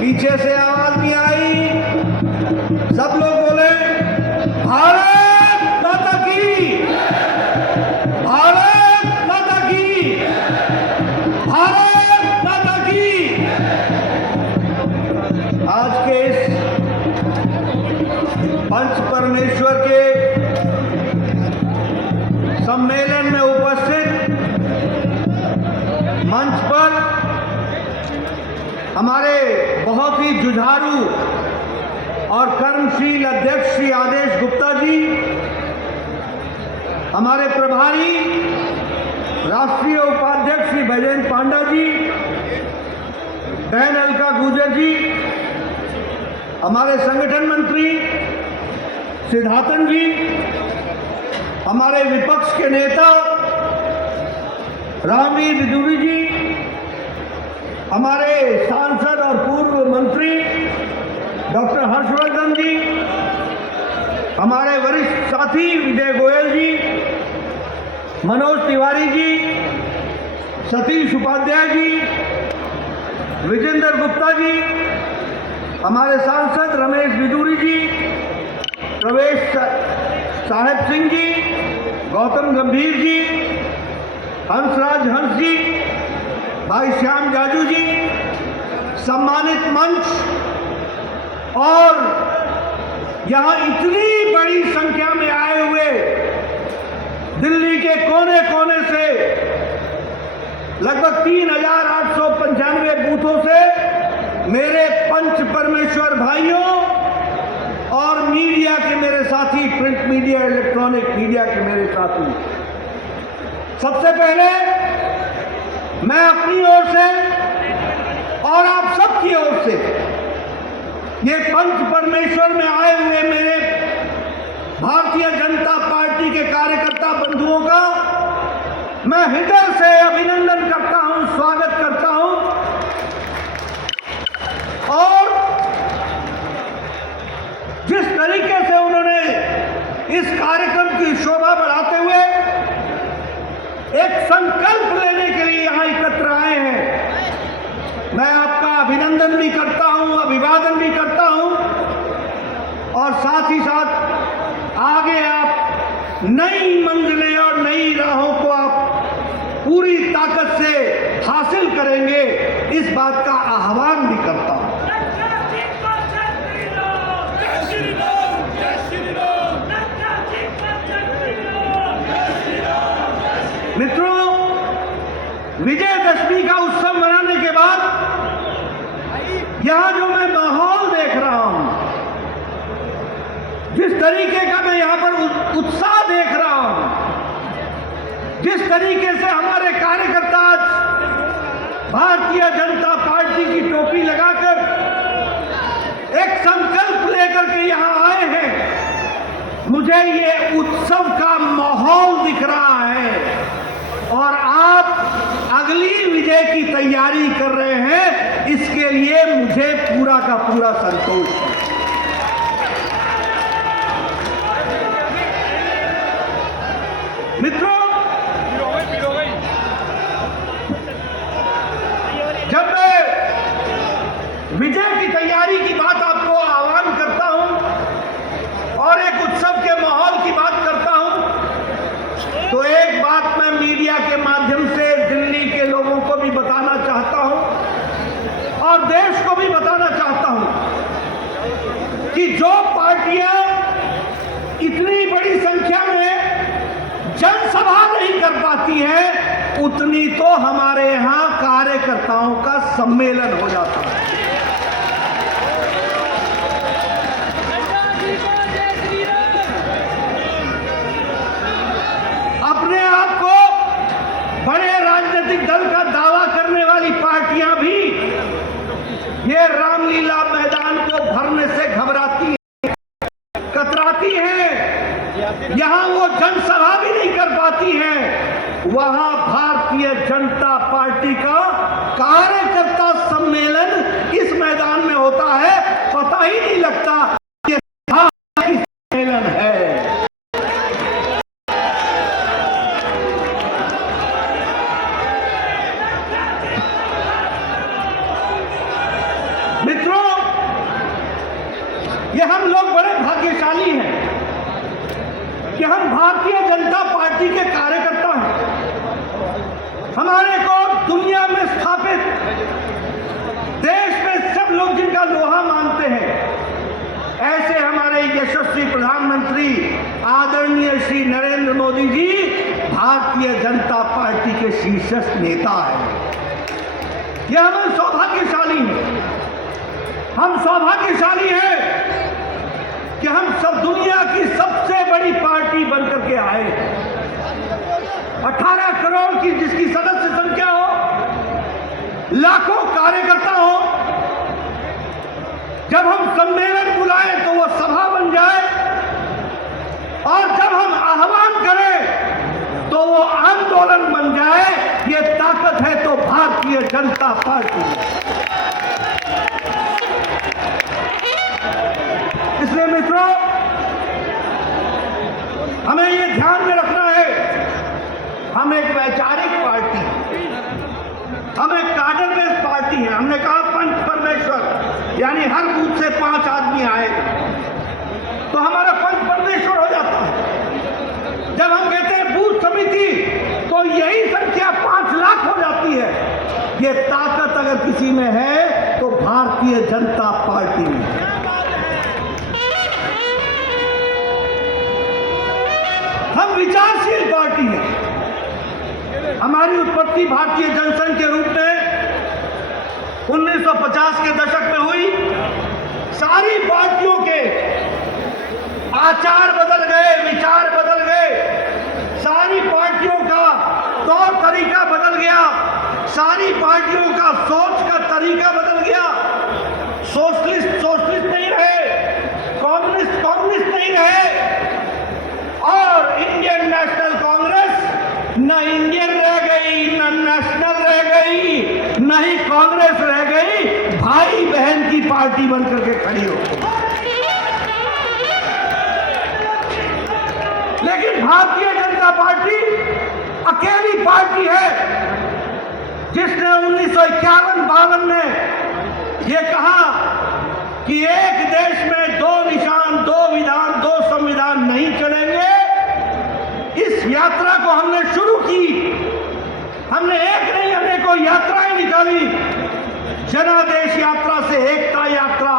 पीछे से आवाज नहीं आई, सब लोग बोले भारत माता की, भारत माता की, भारत माता की। आज के इस पंच परमेश्वर के सम्मेलन में उपस्थित मंच पर हमारे बहुत ही जुझारू और कर्मशील अध्यक्ष श्री आदेश गुप्ता जी, हमारे प्रभारी राष्ट्रीय उपाध्यक्ष श्री बैजयंत पांडा जी, बहन अलका गुर्जर जी, हमारे संगठन मंत्री सिद्धार्थन जी, हमारे विपक्ष के नेता रामवीर विदुरी जी, हमारे सांसद और पूर्व मंत्री डॉक्टर हर्षवर्धन जी, हमारे वरिष्ठ साथी विजय गोयल जी, मनोज तिवारी जी, सतीश उपाध्याय जी, विजेंद्र गुप्ता जी, हमारे सांसद रमेश विदुरी जी, प्रवेश साहेब सिंह जी, गौतम गंभीर जी, हंसराज हंस जी, भाई श्याम जाजू जी, सम्मानित मंच और यहां इतनी बड़ी संख्या में आए हुए दिल्ली के कोने कोने से लगभग 3,895 बूथों से मेरे पंच परमेश्वर भाइयों और मीडिया के मेरे साथी, प्रिंट मीडिया, इलेक्ट्रॉनिक मीडिया के मेरे साथी, सबसे पहले मैं अपनी ओर से और आप सबकी ओर से ये पंच परमेश्वर में आए हुए मेरे भारतीय जनता पार्टी के कार्यकर्ता बंधुओं का मैं हृदय से अभिनंदन करता हूं, स्वागत करता हूं और जिस तरीके से उन्होंने इस कार्यक्रम की शोभा बढ़ाते हुए एक संकल्प लेने के लिए यहां एकत्र आए हैं, मैं आपका अभिनंदन भी करता हूं, अभिवादन भी करता हूं और साथ ही साथ आगे आप नई मंजिलें और नई राहों को आप पूरी ताकत से हासिल करेंगे, इस बात का आह्वान भी करता हूं। मित्रों, विजयदशमी का उत्सव मनाने के बाद यहां जो मैं माहौल देख रहा हूं, जिस तरीके का मैं यहां पर उत्साह देख रहा हूं, जिस तरीके से हमारे कार्यकर्ता आज भारतीय जनता पार्टी की टोपी लगाकर एक संकल्प लेकर के यहां आए हैं, मुझे ये उत्सव का माहौल दिख रहा है और आप अगली विजय की तैयारी कर रहे हैं, इसके लिए मुझे पूरा का पूरा संतोष है। मित्रों, जब मैं विजय की तैयारी की बात आपको आह्वान करता हूं और एक उत्सव के माहौल की बात करता हूं, तो एक बात मैं मीडिया के माध्यम से दिल्ली के लोगों को भी बताना चाहता हूं और देश को भी बताना चाहता हूं कि जो पार्टियां इतनी बड़ी संख्या में जनसभा नहीं कर पाती हैं, उतनी तो हमारे यहां कार्यकर्ताओं का सम्मेलन हो जाता है। अपने आप को बड़े राजनीतिक दल का दावा करने वाली पार्टियां भी ये रामलीला मैदान को भरने से घबराती हैं, कतराती हैं, यहां वो जनसभा भी नहीं कर पाती हैं। वहां भारतीय जनता पार्टी का कार्यकर्ता सम्मेलन इस मैदान में होता है, पता ही नहीं लगता कि सम्मेलन है। मित्रों, ये हम लोग बड़े भाग्यशाली हैं कि हम भारतीय जनता पार्टी के कार्यकर्ता हैं। हमारे को दुनिया में स्थापित, देश में सब लोग जिनका लोहा मानते हैं, ऐसे हमारे यशस्वी प्रधानमंत्री आदरणीय श्री नरेंद्र मोदी जी भारतीय जनता पार्टी के शीर्षस्थ नेता हैं। यह हम सौभाग्यशाली हैं। हम सौभाग्यशाली हैं कि हम सब दुनिया की सबसे बड़ी पार्टी बनकर के आए। 18 करोड़ की जिसकी सदस्य संख्या हो, लाखों कार्यकर्ता हो, जब हम सम्मेलन बुलाएं तो वो सभा बन जाए, और जब हम आह्वान करें तो वो आंदोलन बन जाए। ये ताकत है तो भारतीय जनता पार्टी। इसलिए मित्रों, हमें ये ध्यान में रखना है, हम एक वैचारिक पार्टी हैं, हम एक कार्डर बेस्ड पार्टी है। हमने कहा पंच परमेश्वर, यानी हर बूथ से 5 आदमी आए तो हमारा पंच परमेश्वर हो जाता है। जब हम कहते हैं बूथ समिति तो यही संख्या 5 लाख हो जाती है। ये ताकत अगर किसी में है तो भारतीय जनता पार्टी में है। हम विचारशील पार्टी हैं। हमारी उत्पत्ति भारतीय जनसंघ के रूप में 1950 के दशक में हुई। सारी पार्टियों के आचार बदल गए, विचार बदल गए, सारी पार्टियों का तौर तरीका बदल गया, सारी पार्टियों का सोच का तरीका बदल गया। सोशलिस्ट नहीं रहे, कम्युनिस्ट नहीं रहे, और इंडियन नेशनल कांग्रेस न इंडियन रह गई, न नेशनल रह गई, न ही कांग्रेस रह गई, भाई बहन की पार्टी बनकर के खड़ी हो गई। लेकिन भारतीय जनता पार्टी अकेली पार्टी है जिसने 1951-52 में ये कहा कि एक देश में 2 निशान, 2 विधान, 2 संविधान नहीं चलेंगे। इस यात्रा को हमने शुरू की। हमने एक नहीं अनेकों यात्राएं निकाली। जनादेश यात्रा से एकता यात्रा,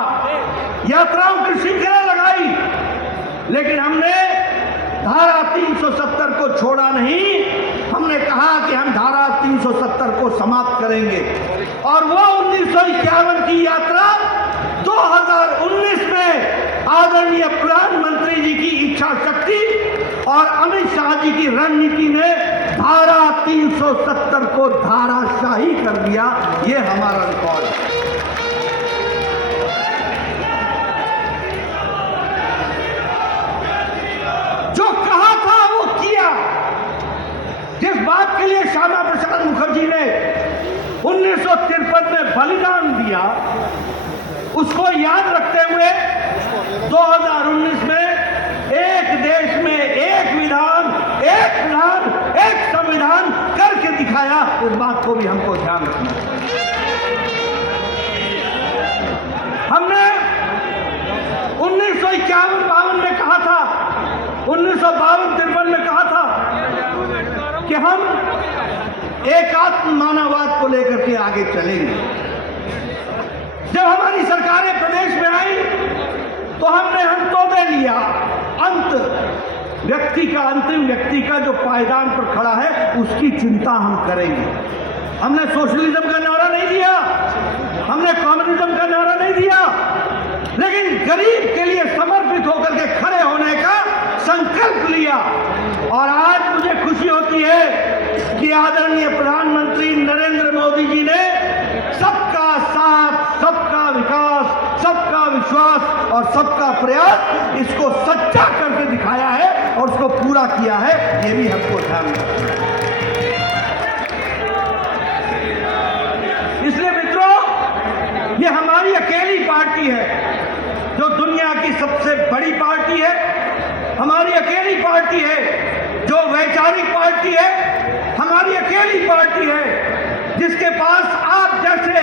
यात्राओं की श्रृंखला लगाई। लेकिन हमने धारा 370 को छोड़ा नहीं। हमने कहा कि हम धारा 370 को समाप्त करेंगे, और वो 1951 की यात्रा 2019 में आदरणीय प्रधानमंत्री जी की इच्छा शक्ति और अमित शाह जी की रणनीति ने धारा 370 को धाराशाही कर दिया। ये हमारा रिकॉर्ड है। जो कहा था वो किया। जिस बात के लिए श्यामा प्रसाद मुखर्जी ने 1953 में बलिदान दिया, उसको याद रखते हुए 2019 में एक देश में एक विधान, एक प्रधान, एक संविधान करके दिखाया। इस बात को भी हमको ध्यान रखना है। हमने 1951-52 में कहा था, 1952-53 में कहा था कि हम एकात्म मानववाद को लेकर के आगे चलेंगे। जब हमारी सरकारें प्रदेश में आई तो हमने अंत्योदय लिया। अंत व्यक्ति का, अंतिम व्यक्ति का जो पायदान पर खड़ा है उसकी चिंता हम करेंगे। हमने सोशलिज्म का नारा नहीं दिया, हमने कम्युनिज्म का नारा नहीं दिया, लेकिन गरीब के लिए समर्पित होकर के खड़े होने का संकल्प लिया। और आज मुझे खुशी होती है कि आदरणीय प्रधानमंत्री नरेंद्र मोदी जी ने सबका साथ, सबका विकास, सबका विश्वास और सबका प्रयास, इसको सच्चा करके दिखाया है और उसको पूरा किया है। ये भी हमको ध्यान रखना है। इसलिए मित्रों, ये हमारी अकेली पार्टी है जो दुनिया की सबसे बड़ी पार्टी है। हमारी अकेली पार्टी है जो वैचारिक पार्टी है। हमारी अकेली पार्टी है जिसके पास आप जैसे